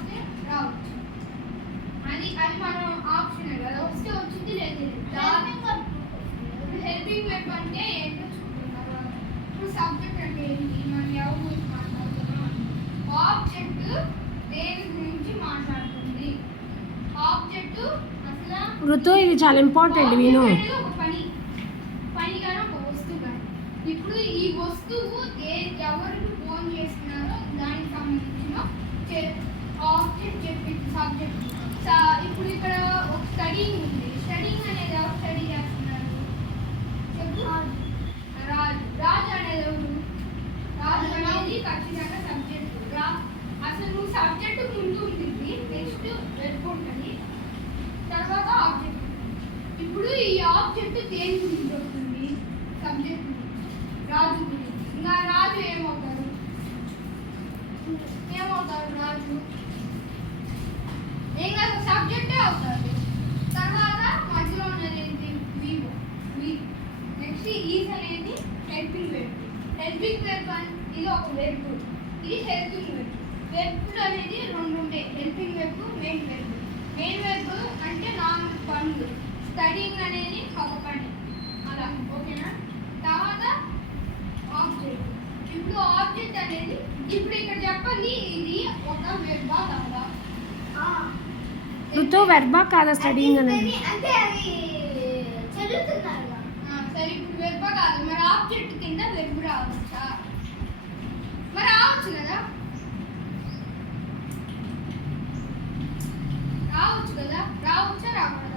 వస్తే రావచ్చు. అది అది మనం ఆప్షన్ కదా, వస్తే వచ్చింది లేదు. హెల్పింగ్ వెర్బ్ అంటే ఏంటో చూసుకుంటారు. ఇప్పుడు సబ్జెక్ట్ అంటే ఏంటి, మనం ఎవరి గురించి మాట్లాడుతున్నాం. ఆబ్జెక్ట్ దేని గురించి మాట్లాడుతుంది. ఆబ్జెక్ట్ అసలు ఋతు ఇది చాలా ఇంపార్టెంట్ విను. ఒక పని కానీ ఒక వస్తువు కానీ. ఇప్పుడు ఈ వస్తువు ఎవరికి ఫోన్ చేస్తున్నారో దానికి సంబంధించిన ఆబ్జెక్ట్ చెప్పింది సబ్జెక్ట్. ఇప్పుడు ఇక్కడ ఒక స్టడీయింగ్ ఉంది. స్టడీయింగ్ అనేది ఎవరు స్టడీ చేస్తున్నారు చెప్పు. రాజు అనేది ఎవరు? రాజు అనేది ఖచ్చితంగా సబ్జెక్ట్. అసలు నువ్వు సబ్జెక్ట్ ముందు ఉంటుంది, నెక్స్ట్ వెర్బ్ ఉంటుంది, తర్వాత ఆబ్జెక్ట్. ఇప్పుడు ఈ ఆబ్జెక్ట్ దేని గురించి వస్తుంది? సబ్జెక్ట్ రాజు గురించి. ఇంకా రాజు ఏమవుతారు? రాజు ఏం కాదు, సబ్జెక్టే అవుతారు. తర్వాత మధ్యలో ఉన్నది ఏంటి? నెక్స్ట్ ఈజ్ అనేది హెల్పింగ్ వెర్బ్. హెల్పింగ్ వెర్బ్ ఇది ఒక వెర్బ్, ఇది హెల్పింగ్ వెర్బ్. వెర్బ్ అనేది రెండు ఉంటాయి, helping verb, main verb. Main verb అంటే నాలుగు పనులు, స్టడీయింగ్ అనేది ఒక పని, అలా ఓకేనా. తర్వాత ఆబ్జెక్ట్. ఇప్పుడు ఆబ్జెక్ట్ అనేది ఇప్పుడు ఇక్కడ చెప్పండి, ఇది ఒక వెర్బా కాదా? ఋతు వెర్బా కాదా స్టడీయింగ్ అనేది? అంటే అది చదువుతున్నారు. సరే ఇప్పుడు వెర్బా కాదు, మరి ఆబ్జెక్ట్ కింద వెర్బ్ రావచ్చా? మరి రావచ్చు కదా, రావచ్చు కదా, రావచ్చా రావడం?